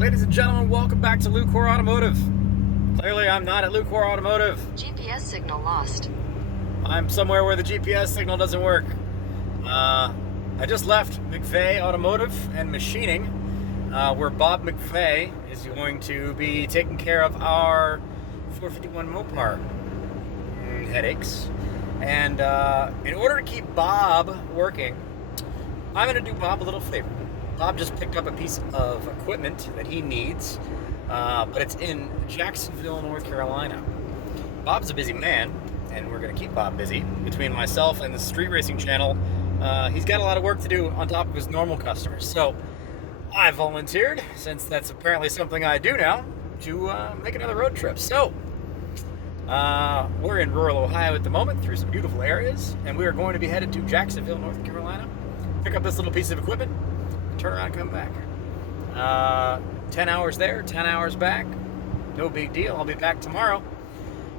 Ladies and gentlemen, welcome back to Lucore Automotive. Clearly, I'm not at Lucore Automotive. GPS signal lost. I'm somewhere where the GPS signal doesn't work. I just left McVey Automotive and Machining, where Bob McVey is going to be taking care of our 451 Mopar headaches. And in order to keep Bob working, I'm going to do Bob a little favor. Bob just picked up a piece of equipment that he needs, but it's in Jacksonville, North Carolina. Bob's a busy man, and we're going to keep Bob busy. Between myself and the street racing channel, he's got a lot of work to do on top of his normal customers. So I volunteered, since that's apparently something I do now, to make another road trip. So we're in rural Ohio at the moment, through some beautiful areas, and we are going to be headed to Jacksonville, North Carolina, pick up this little piece of equipment, turn around and come back. 10 hours there, 10 hours back. No big deal. I'll be back tomorrow.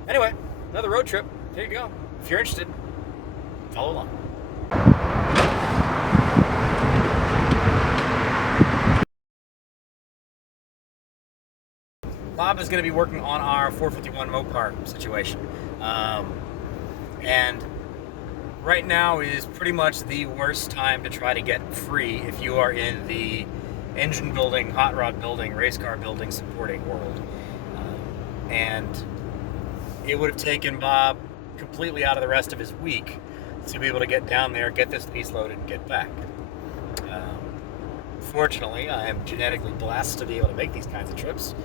Anyway, another road trip. There you go. If you're interested, follow along. Bob is going to be working on our 451 Mopar situation. And right now is pretty much the worst time to try to get free if you are in the engine building, hot rod building, race car building supporting world. And it would have taken Bob completely out of the rest of his week to be able to get down there, get this piece loaded, and get back. Fortunately, I am genetically blessed to be able to make these kinds of trips.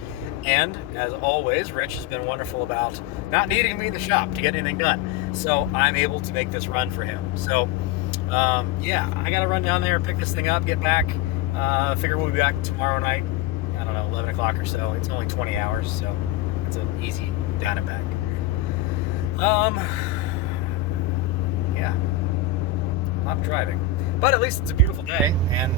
And, as always, Rich has been wonderful about not needing me in the shop to get anything done. So I'm able to make this run for him. So, yeah, I got to run down there, pick this thing up, get back. Figure we'll be back tomorrow night, I don't know, 11 o'clock or so. It's only 20 hours, so it's an easy down and back. Yeah, a lot of driving. But at least it's a beautiful day, and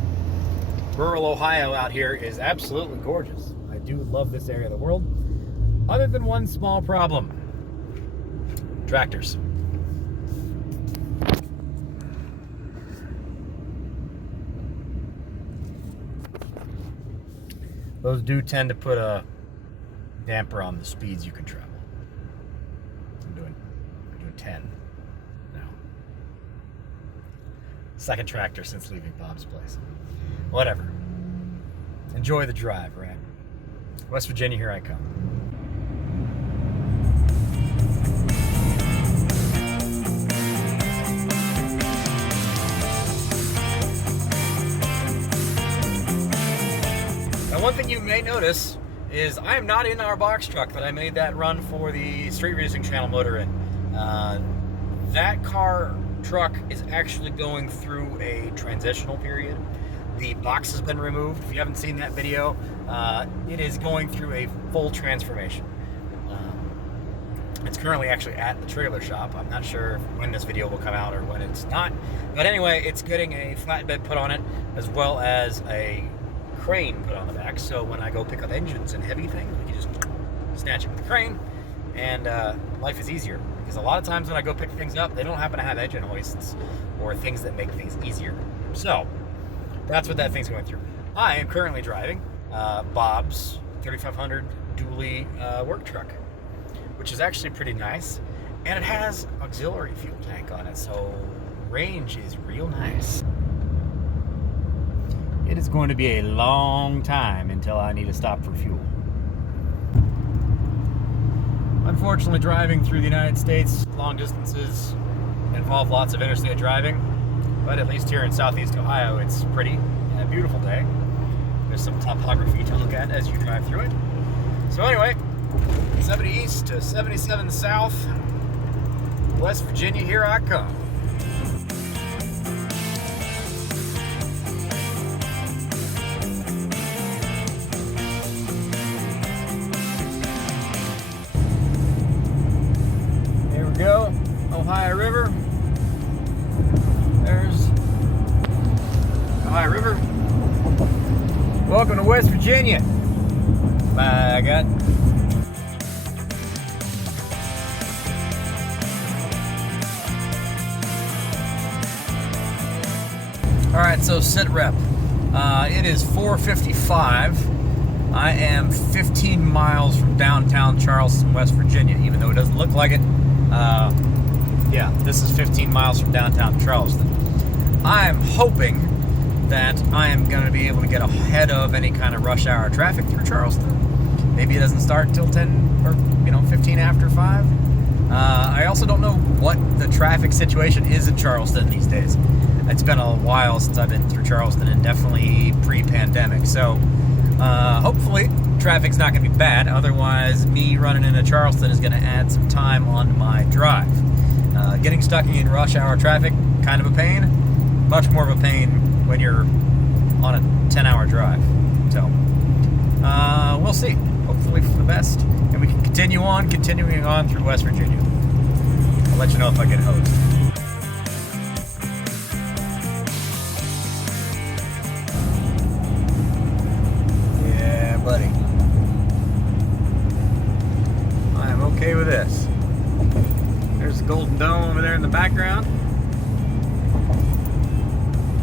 rural Ohio out here is absolutely gorgeous. I do love this area of the world, other than one small problem: tractors. Those do tend to put a damper on the speeds you can travel. I'm doing 10 now. Second tractor since leaving Bob's place. Whatever. Enjoy the drive, right? West Virginia, here I come. Now, one thing you may notice is I am not in our box truck that I made that run for the Street Racing Channel motor in. That truck is actually going through a transitional period. The box has been removed. If you haven't seen that video, it is going through a full transformation. It's currently actually at the trailer shop. I'm not sure when this video will come out or when it's not. But anyway, it's getting a flatbed put on it, as well as a crane put on the back. So when I go pick up engines and heavy things, we can just snatch it with the crane, and life is easier. Because a lot of times when I go pick things up, they don't happen to have engine hoists or things that make things easier. So that's what that thing's going through. I am currently driving Bob's 3500 dually work truck, which is actually pretty nice, and it has auxiliary fuel tank on it, so range is real nice. It is going to be a long time until I need to stop for fuel. Unfortunately, driving through the United States long distances involve lots of interstate driving. But at least here in Southeast Ohio, it's pretty and a beautiful day. There's some topography to look at as you drive through it. So anyway, 70 east to 77 south, West Virginia, here I come. There we go, Ohio River. There's Ohio River. Welcome to West Virginia. By God. All right, so sit rep. It is 4:55. am 15 miles from downtown Charleston, West Virginia, even though it doesn't look like it. Yeah, this is 15 miles from downtown Charleston. I'm hoping that I am going to be able to get ahead of any kind of rush hour traffic through Charleston. Maybe it doesn't start until 10 or 15 after 5. I also don't know what the traffic situation is in Charleston these days. It's been a while since I've been through Charleston, and definitely pre-pandemic. So hopefully traffic's not going to be bad. Otherwise, me running into Charleston is going to add some time on my drive. Getting stuck in rush hour traffic, kind of a pain. Much more of a pain when you're on a 10-hour drive. So we'll see. Hopefully for the best. And we can continuing on through West Virginia. I'll let you know if I get hosed. Yeah, buddy. I am okay with this. There's the Golden Dome over there in the background.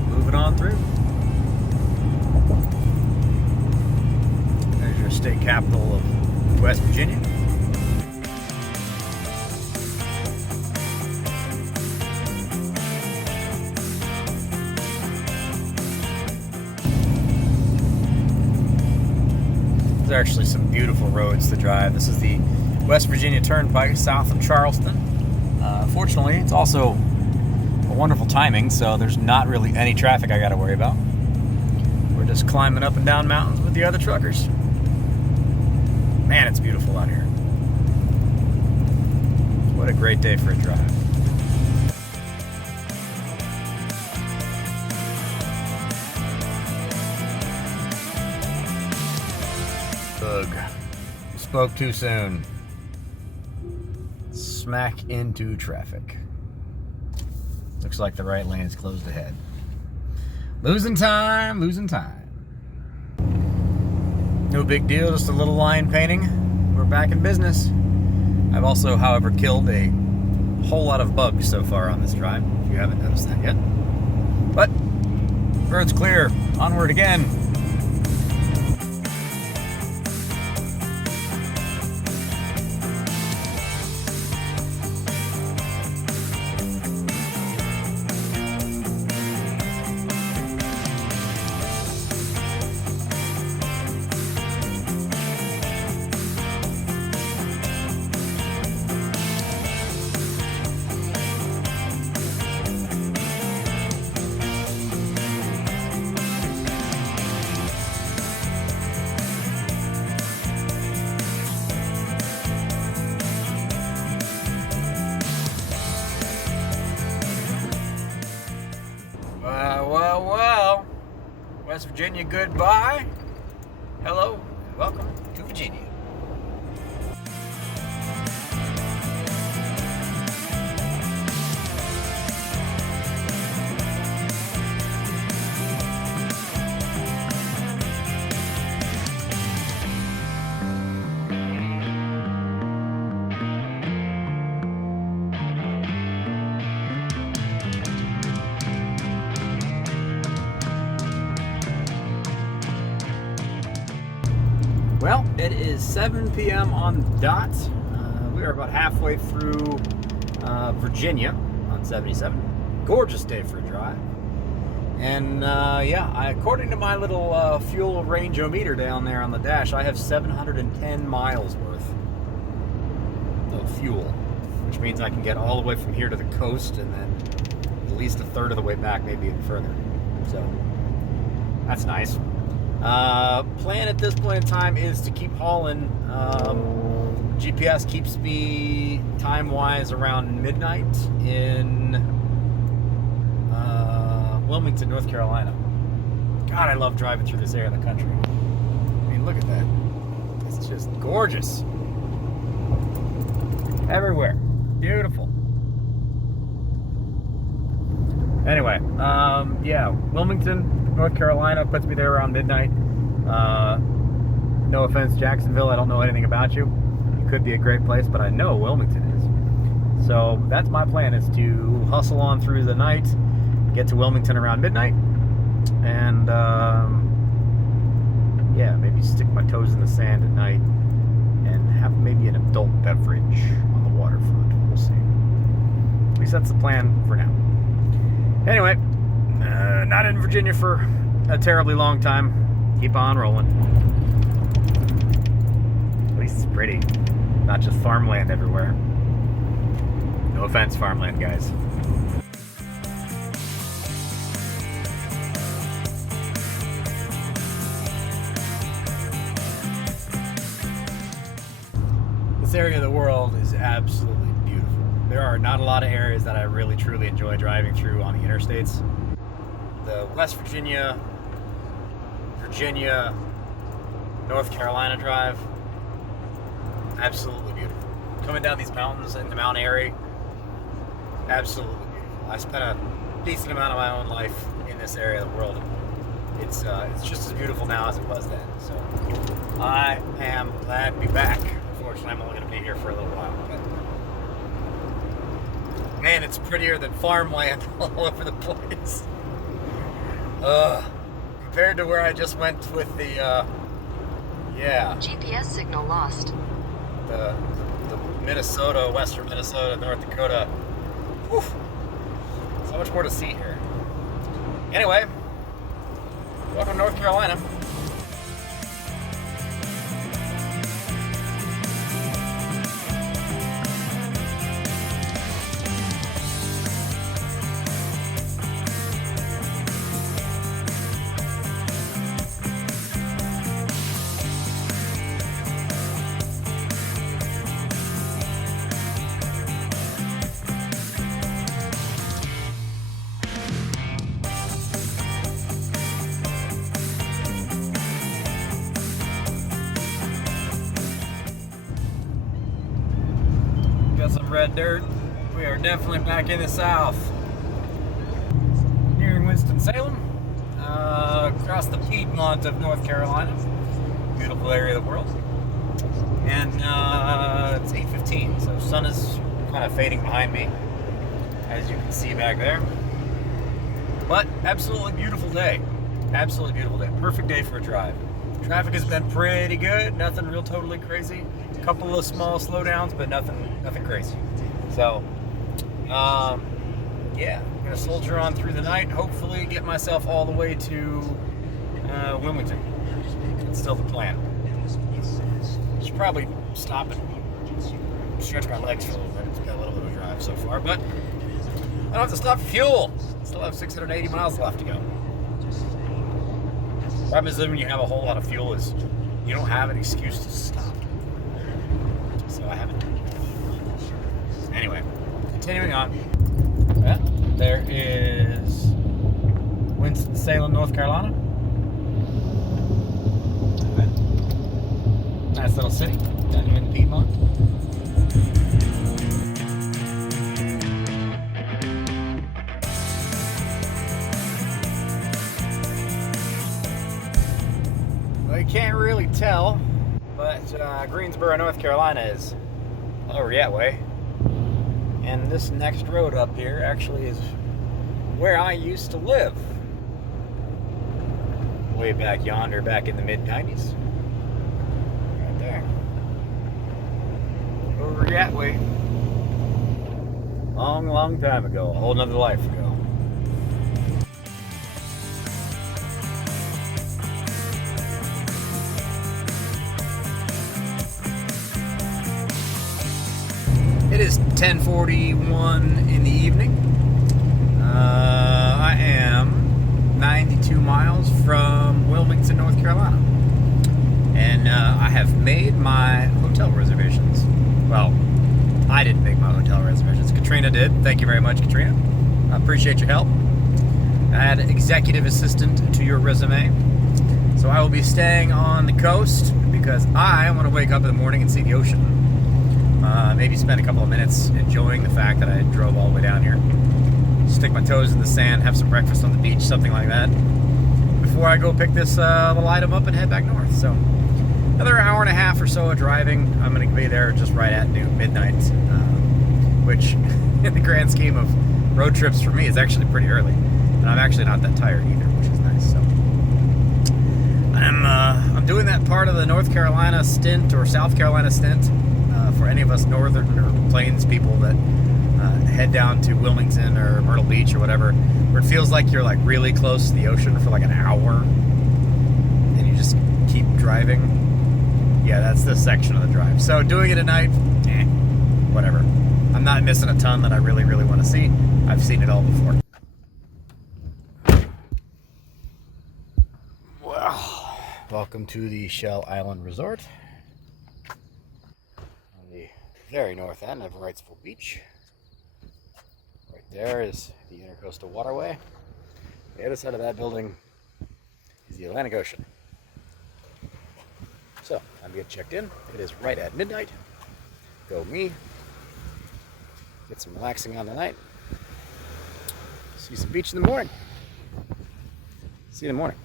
Moving on through. There's your state capital of West Virginia. There's actually some beautiful roads to drive. This is the West Virginia Turnpike south of Charleston. Fortunately, it's also a wonderful timing, so there's not really any traffic I got to worry about. We're just climbing up and down mountains with the other truckers. Man, it's beautiful out here. What a great day for a drive. Ugh. Spoke too soon. Smack into traffic. Looks like the right lane's closed ahead. Losing time. No big deal, just a little line painting. We're back in business. I've also, however, killed a whole lot of bugs so far on this drive, if you haven't noticed that yet. But, road's clear. Onward again. Well, West Virginia, goodbye. Hello, and welcome to Virginia. Well, it is 7 p.m. on the dot. We are about halfway through Virginia on 77. Gorgeous day for a drive. And according to my little fuel range-o-meter down there on the dash, I have 710 miles worth of fuel, which means I can get all the way from here to the coast and then at least a third of the way back, maybe even further. So that's nice. Plan at this point in time is to keep hauling. GPS keeps me time-wise around midnight in Wilmington, North Carolina. God, I love driving through this area of the country. I mean, look at that. It's just gorgeous. Everywhere. Beautiful. Anyway, Wilmington, North Carolina puts me there around midnight. No offense, Jacksonville, I don't know anything about you. It could be a great place, but I know Wilmington is. So that's my plan, is to hustle on through the night, get to Wilmington around midnight, and yeah, maybe stick my toes in the sand at night and have maybe an adult beverage on the waterfront. We'll see. At least that's the plan for now. Anyway, not in Virginia for a terribly long time. Keep on rolling. At least it's pretty. Not just farmland everywhere. No offense, farmland guys. This area of the world is absolutely beautiful. There are not a lot of areas that I really truly enjoy driving through on the interstates. The West Virginia, North Carolina drive, absolutely beautiful. Coming down these mountains into Mount Airy, absolutely beautiful. I spent a decent amount of my own life in this area of the world. It's just as beautiful now as it was then. So I am glad to be back. Unfortunately, I'm only going to be here for a little while. But man, it's prettier than farmland all over the place. Compared to where I just went with the, GPS signal lost. the Minnesota, western Minnesota, North Dakota. Whew. So much more to see here. Anyway, welcome to North Carolina. Got some red dirt. We are definitely back in the south. Nearing Winston-Salem, across the Piedmont of North Carolina. Beautiful area of the world. And it's 8:15, so sun is kind of fading behind me, as you can see back there. But absolutely beautiful day. Absolutely beautiful day. Perfect day for a drive. Traffic has been pretty good. Nothing real totally crazy. A couple of small slowdowns, but nothing crazy. So, yeah, I'm gonna soldier on through the night. Hopefully, get myself all the way to Wilmington. It's still the plan. Should probably stop and stretch my legs for a little bit. It's been a little bit of a drive so far, but I don't have to stop for fuel. Still have 680 miles left to go. Problem is that when you have a whole lot of fuel is you don't have an excuse to stop. So I haven't. Anyway, continuing on. Yeah, there is Winston-Salem, North Carolina. Nice little city down here in the Piedmont. Well, you can't really tell, but Greensboro, North Carolina is over that way. And this next road up here actually is where I used to live. Way back yonder, back in the mid-90s. Right there. Over that way. Long, long time ago. A whole nother life ago. It is 10:41 in the evening. I am 92 miles from Wilmington, North Carolina. And I have made my hotel reservations. Well, I didn't make my hotel reservations. Katrina did. Thank you very much, Katrina. I appreciate your help. I had an executive assistant to your resume. So I will be staying on the coast because I want to wake up in the morning and see the ocean. Maybe spend a couple of minutes enjoying the fact that I drove all the way down here. Stick my toes in the sand, have some breakfast on the beach, something like that, before I go pick this little item up and head back north. So another hour and a half or so of driving. I'm going to be there just right at midnight, which in the grand scheme of road trips for me is actually pretty early. And I'm actually not that tired either, which is nice. So I'm doing that part of the North Carolina stint or South Carolina stint for any of us northern or plains people that head down to Wilmington or Myrtle Beach or whatever, where it feels like you're like really close to the ocean for like an hour and you just keep driving. Yeah, that's this section of the drive. So doing it at night, whatever. I'm not missing a ton that I really want to see. I've seen it all before. Well, welcome to the Shell Island Resort on the very north end of Wrightsville Beach. Right there is the Intercoastal Waterway. The other side of that building is the Atlantic Ocean. So, I'm getting checked in. It is right at midnight. Go me. Get some relaxing on tonight. See some beach in the morning. See you in the morning.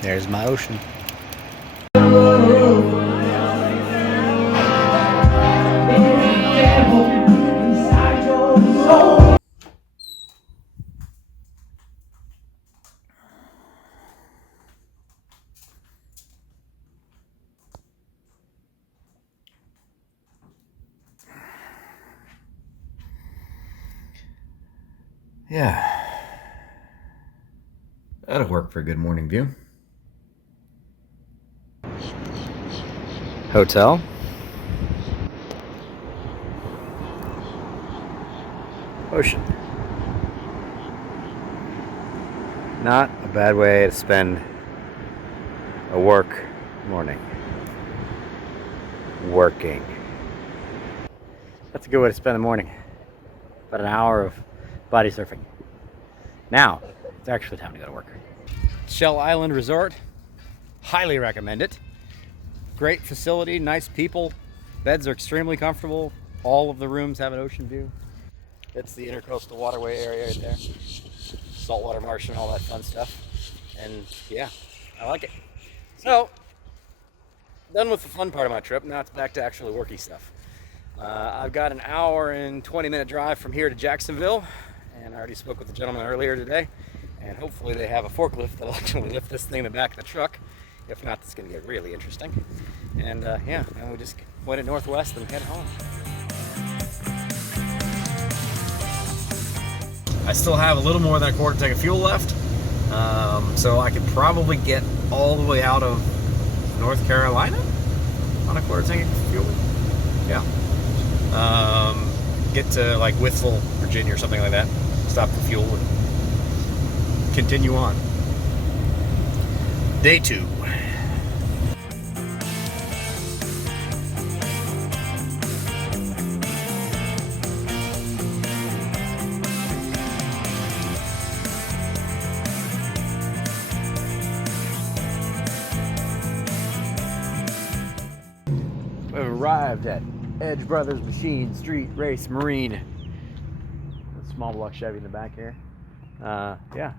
There's my ocean. Yeah, that'll work for a good morning view. Hotel. Ocean. Not a bad way to spend a work morning. Working. That's a good way to spend the morning. About an hour of body surfing. Now, it's actually time to go to work. Shell Island Resort. Highly recommend it. Great facility, nice people. Beds are extremely comfortable. All of the rooms have an ocean view. It's the Intercoastal Waterway area right there. Saltwater marsh and all that fun stuff. And yeah, I like it. So, done with the fun part of my trip. Now it's back to actually worky stuff. I've got an hour and 20-minute drive from here to Jacksonville. And I already spoke with the gentleman earlier today. And hopefully they have a forklift that'll actually lift this thing in the back of the truck. If not, it's going to get really interesting. And yeah, and we just went northwest and head home. I still have a little more than a quarter tank of fuel left. So I could probably get all the way out of North Carolina on a quarter tank of fuel. Yeah. Get to like Whitfield, Virginia or something like that. Stop for fuel and continue on. Day 2. We've arrived at Edge Brothers Machine Street Race Marine. A small block Chevy in the back here. Yeah.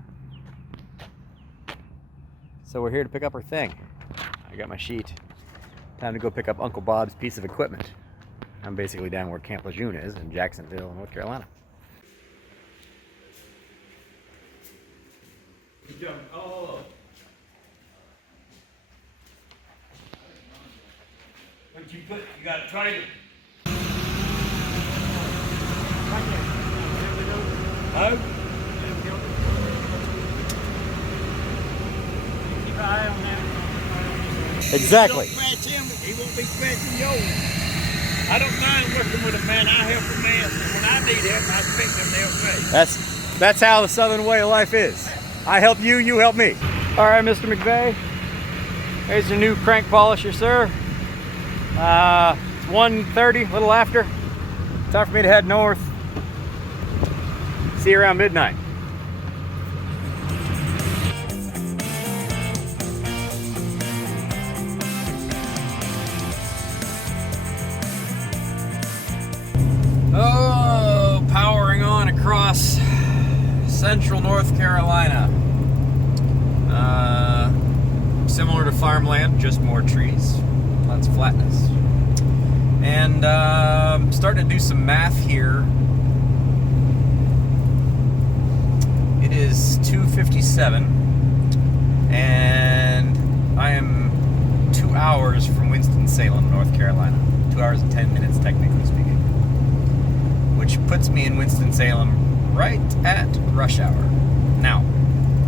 So we're here to pick up our thing. I got my sheet. Time to go pick up Uncle Bob's piece of equipment. I'm basically down where Camp Lejeune is in Jacksonville, North Carolina. Oh. What you put? You got a trailer. Oh. Keep an eye on that. Exactly. Don't scratch him, he won't be scratching yours. I don't mind working with a man. I help a man. When I need help, I expect them to help me. That's how the Southern way of life is. I help you, you help me. All right, Mr. McVey. Here's your new crank polisher, sir. It's 1:30, a little after. Time for me to head north. See you around midnight. Oh, powering on across central North Carolina. Similar to farmland, just more trees, lots of flatness. And starting to do some math here. It is 2:57, and I am 2 hours from Winston-Salem, North Carolina. 2 hours and 10 minutes, technically speaking. Which puts me in Winston-Salem right at rush hour. Now,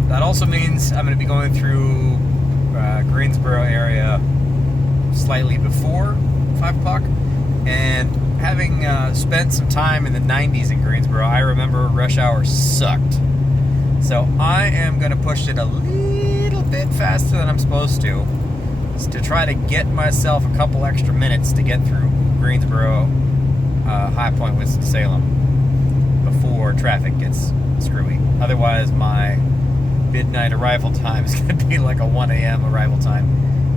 that also means I'm going to be going through Greensboro area slightly before 5 o'clock. And having spent some time in the 90s in Greensboro, I remember rush hour sucked. So I am going to push it a little bit faster than I'm supposed to try to get myself a couple extra minutes to get through Greensboro, High Point, Winston-Salem before traffic gets screwy. Otherwise, my midnight arrival time is going to be like a 1 a.m. arrival time,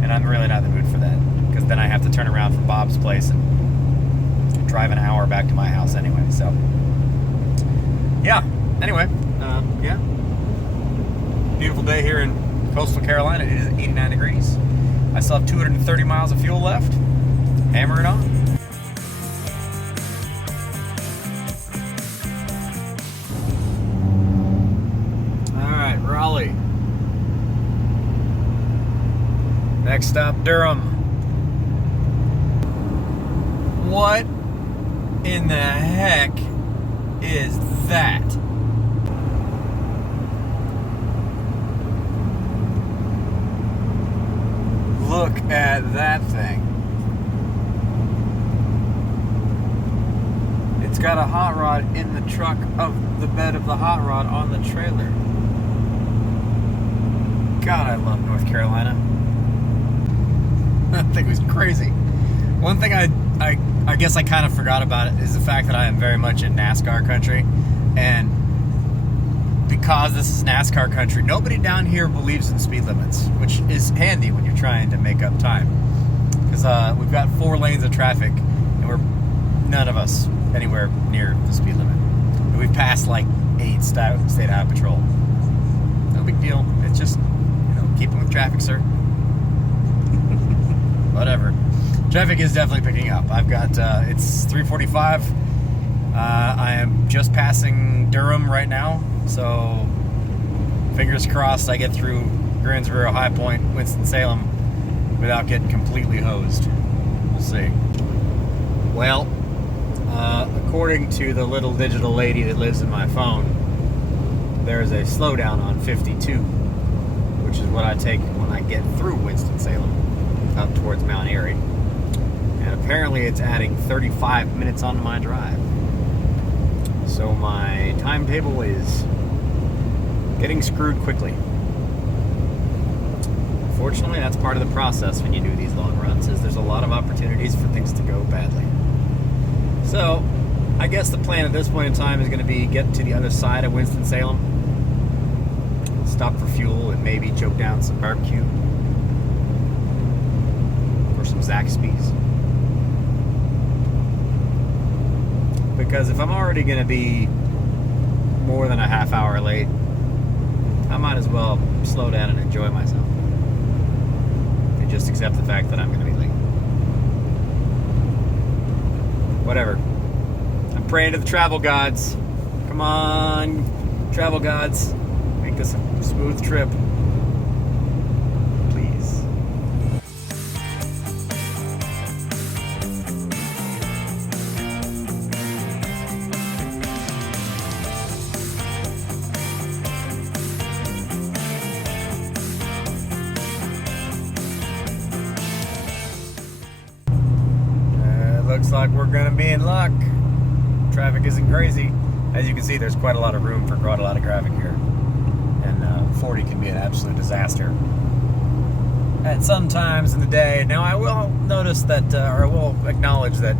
and I'm really not in the mood for that, because then I have to turn around from Bob's place and drive an hour back to my house anyway. So, yeah. Anyway, yeah. Beautiful day here in coastal Carolina. It is 89 degrees. I still have 230 miles of fuel left. Hammer it on. Alright, Raleigh. Next stop, Durham. What in the heck is that? Look at that thing. It's got a hot rod in the truck of the bed of the hot rod on the trailer. God, I love North Carolina. That thing was crazy. One thing I guess I kind of forgot about it is the fact that I am very much in NASCAR country, and because this is NASCAR country, nobody down here believes in speed limits, which is handy when you're trying to make up time. Because we've got 4 lanes of traffic, and we're none of us anywhere near the speed limit. And we've passed like 8 state highway patrol. No big deal. It's just, keeping with traffic, sir. Whatever. Traffic is definitely picking up. I've got, it's 3:45. I am just passing Durham right now. So, fingers crossed I get through Greensboro, High Point, Winston-Salem without getting completely hosed. We'll see. Well, according to the little digital lady that lives in my phone, there's a slowdown on 52, which is what I take when I get through Winston-Salem up towards Mount Airy. And apparently it's adding 35 minutes onto my drive. So my timetable is getting screwed quickly. Unfortunately, that's part of the process when you do these long runs, is there's a lot of opportunities for things to go badly. So, I guess the plan at this point in time is going to be get to the other side of Winston-Salem, stop for fuel, and maybe choke down some barbecue or some Zaxby's. Because if I'm already going to be more than a half hour late, I might as well slow down and enjoy myself. And just accept the fact that I'm going to be late. Whatever. I'm praying to the travel gods. Come on, travel gods. Make this a smooth trip. Please. Looks like we're going to be in luck. Traffic isn't crazy. As you can see, there's quite a lot of room for quite a lot of traffic here. And 40 can be an absolute disaster at some times in the day. Now, I will notice that, or I will acknowledge that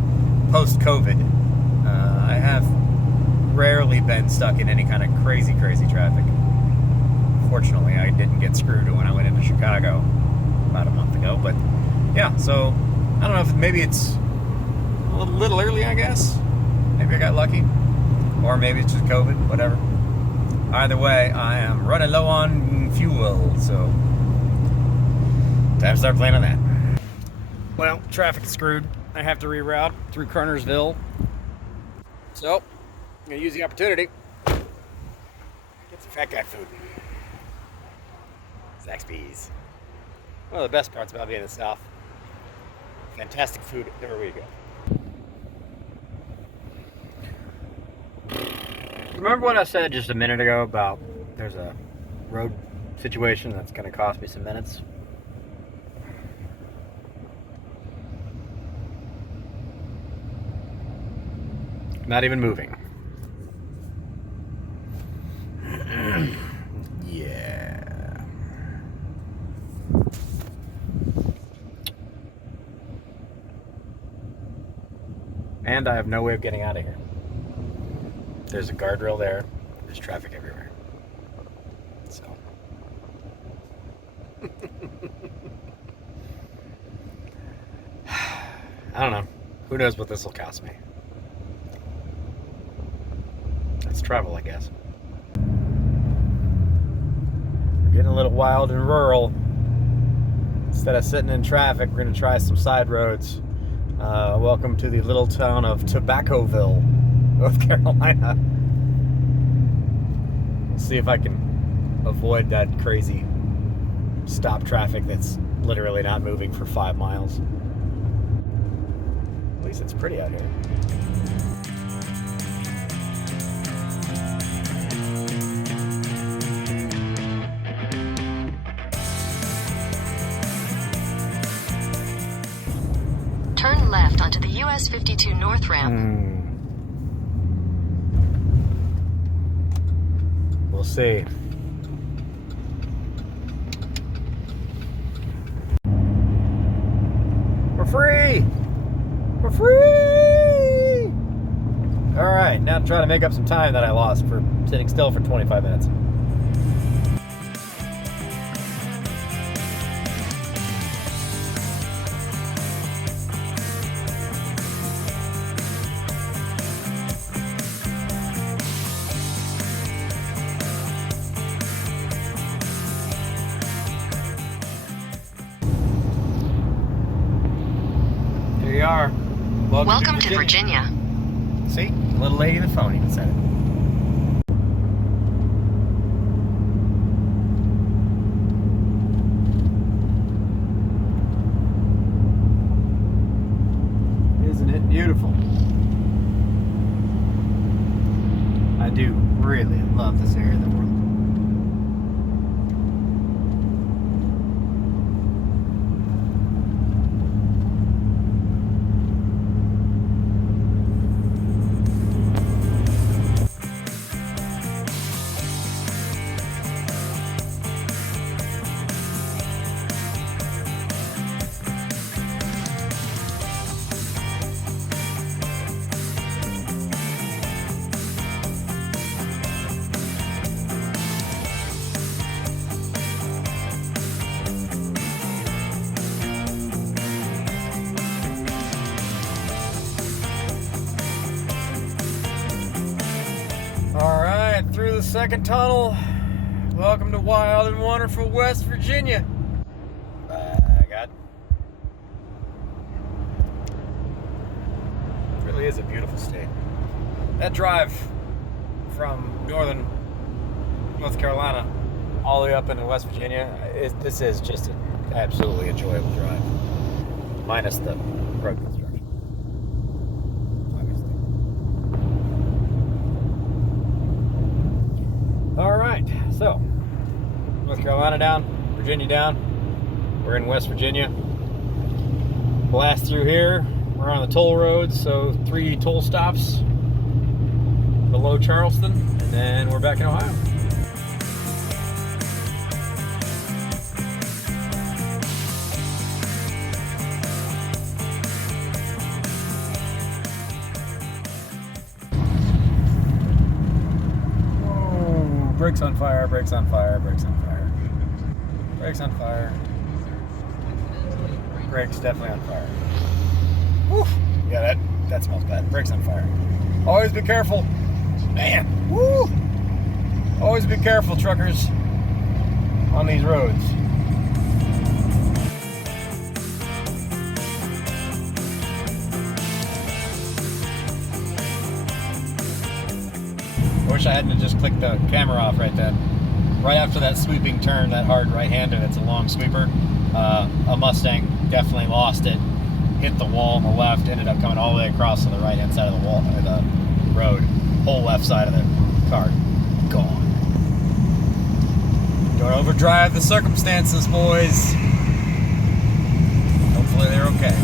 post-COVID, I have rarely been stuck in any kind of crazy traffic. Fortunately, I didn't get screwed when I went into Chicago about a month ago. But, yeah, so, I don't know if maybe it's a little early, I guess. Maybe I got lucky. Or maybe it's just COVID, whatever. Either way, I am running low on fuel, so Time to start planning that. Well, traffic is screwed. I have to reroute through Kernersville. So, I'm gonna use the opportunity. Get some fat guy food. Zaxby's. One of the best parts about being in the South. Fantastic food everywhere you go. Remember what I said just a minute ago about there's a road situation that's going to cost me some minutes? Not even moving. Yeah. And I have no way of getting out of here. There's a guardrail there. There's traffic everywhere. So. I don't know. Who knows what this will cost me? Let's travel, I guess. We're getting a little wild and rural. Instead of sitting in traffic, we're going to try some side roads. Welcome to the little town of Tobaccoville, North Carolina. We'll see if I can avoid that crazy stop traffic that's literally not moving for 5 miles. At least it's pretty out here. Turn left onto the US 52 North ramp. We'll see. We're free! We're free! Alright, now to try to make up some time that I lost for sitting still for 25 minutes. Here you are. Welcome to Virginia. See? The little lady in the phone even said it. Isn't it beautiful? I do really love this area of the world. Alright, through the second tunnel. Welcome to wild and wonderful West Virginia. God. It really is a beautiful state. That drive from northern North Carolina all the way up into West Virginia, this is just an absolutely enjoyable drive. Minus the road construction. Alright, so North Carolina down, Virginia down. We're in West Virginia. Blast through here. We're on the toll roads, so 3 toll stops below Charleston, and then we're back in Ohio. Brakes on fire, brakes on fire, brakes on fire. Brakes on fire. Brakes definitely on fire. Woo! Yeah, that smells bad. Brakes on fire. Always be careful. Man, woo! Always be careful, truckers, on these roads. wish I hadn't just clicked the camera off right then. Right after that sweeping turn, that hard right-handed, it's a long sweeper, a Mustang definitely lost it, hit the wall on the left, ended up coming all the way across to the right-hand side of the wall, or the road, whole left side of the car, gone. Don't overdrive the circumstances, boys. Hopefully they're okay.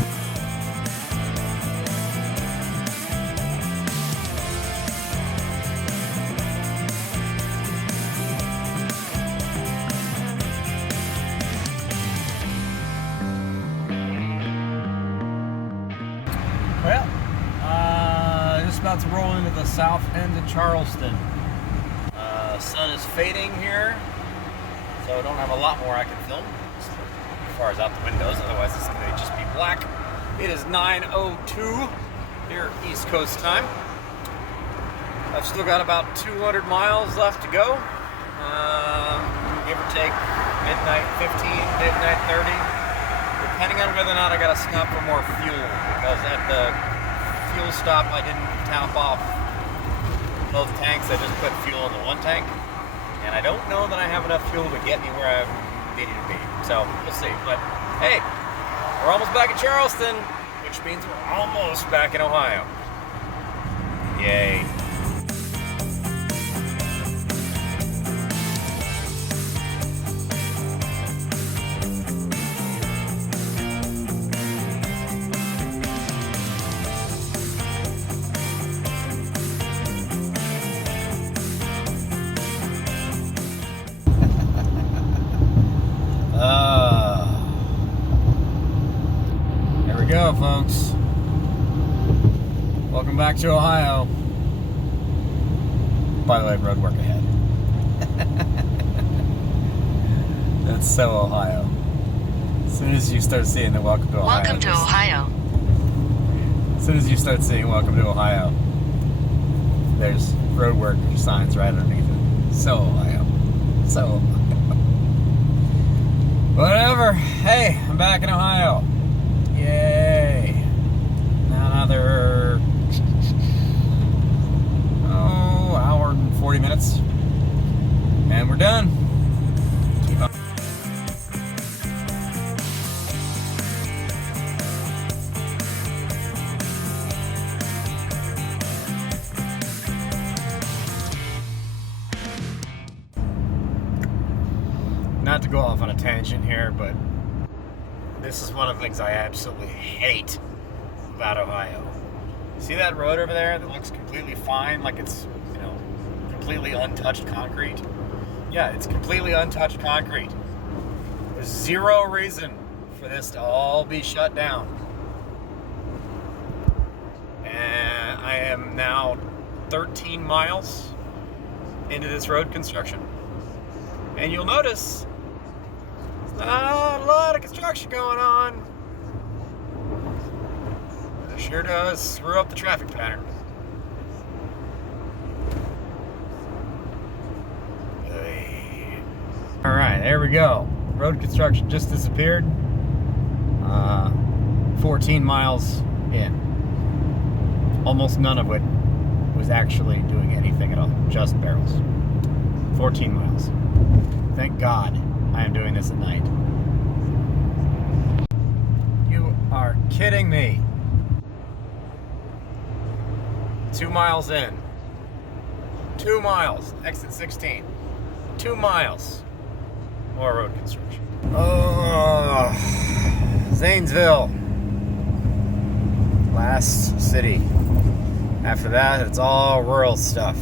Well, just about to roll into the south end of Charleston. Sun is fading here, so I don't have a lot more I can film as far as out the windows, otherwise it's going to just be black. It is 9:02 here East Coast time. I've still got about 200 miles left to go, give or take midnight 15, midnight 30. Depending on whether or not I gotta stop for more fuel, because at the fuel stop I didn't top off both tanks. I just put fuel in the one tank, and I don't know that I have enough fuel to get me where I needed to be. So we'll see. But hey, we're almost back in Charleston, which means we're almost back in Ohio. Yay. There we go, folks. Welcome back to Ohio. By the way, road work ahead. That's so Ohio. As soon as you start seeing the welcome to Ohio. Welcome to Ohio. As soon as you start seeing welcome to Ohio, there's road work signs right underneath it. So Ohio. So Ohio. Whatever. Hey, I'm back in Ohio. Yay. Now another hour and 40 minutes. And we're done. Keep on. Not to go off on a tangent here, but this is one of the things I absolutely hate about Ohio. See that road over there that looks completely fine, like it's, completely untouched concrete? Yeah, it's completely untouched concrete. There's zero reason for this to all be shut down. And I am now 13 miles into this road construction. And you'll notice not a lot of construction going on. It sure does screw up the traffic pattern. Alright, there we go. Road construction just disappeared. 14 miles in. Almost none of it was actually doing anything at all. Just barrels. 14 miles. Thank God I am doing this at night. You are kidding me. 2 miles in. 2 miles. Exit 16. 2 miles. More road construction. Oh, Zanesville. Last city. After that, it's all rural stuff.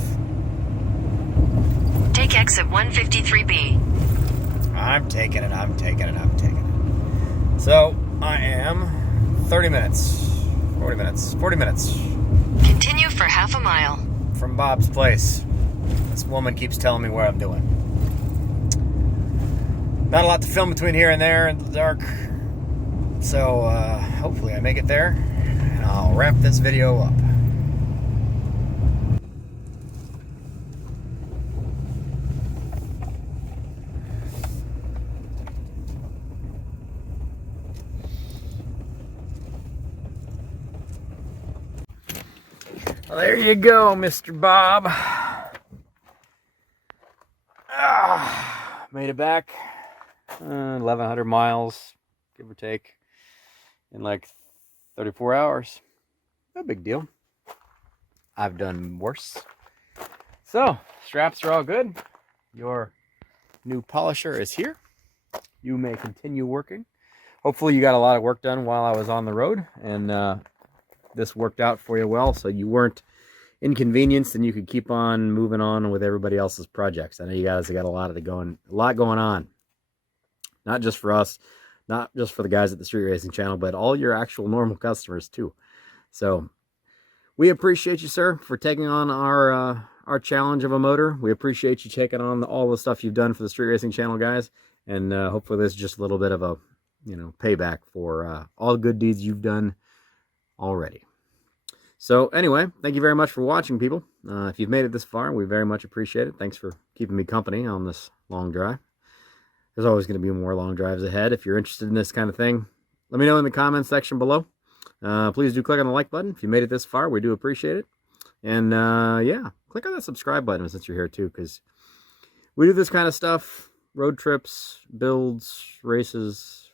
Take exit 153B. I'm taking it. So, I am 30 minutes. 40 minutes. 40 minutes. Continue for half a mile. From Bob's place. This woman keeps telling me where I'm doing. Not a lot to film between here and there in the dark. So, hopefully I make it there. And I'll wrap this video up. Well, there you go, Mr. Bob. Made it back 1,100 miles, give or take, in like 34 hours. No big deal. I've done worse. So, straps are all good. Your new polisher is here. You may continue working. Hopefully you got a lot of work done while I was on the road, and this worked out for you well, so you weren't inconvenienced and you could keep on moving on with everybody else's projects. I know you guys have got a lot going on. Not just for us, not just for the guys at the Street Racing channel, but all your actual normal customers too. So we appreciate you, sir, for taking on our challenge of a motor. We appreciate you taking on all the stuff you've done for the Street Racing channel, guys. And hopefully this is just a little bit of a, payback for all the good deeds you've done already. So anyway, thank you very much for watching, people. If you've made it this far, we very much appreciate it. Thanks for keeping me company on this long drive. There's always going to be more long drives ahead. If you're interested in this kind of thing, let me know in the comments section below. Please do click on the like button. If you made it this far, we do appreciate it. And yeah, click on that subscribe button since you're here too, because we do this kind of stuff. Road trips, builds, races.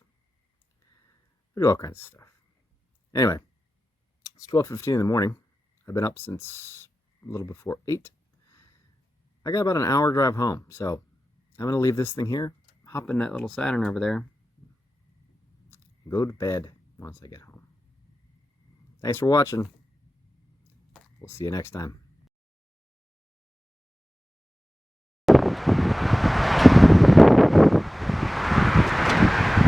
We do all kinds of stuff. Anyway. It's 12:15 in the morning. I've been up since a little before 8. I got about an hour drive home, so I'm going to leave this thing here, hop in that little Saturn over there, go to bed once I get home. Thanks for watching. We'll see you next time.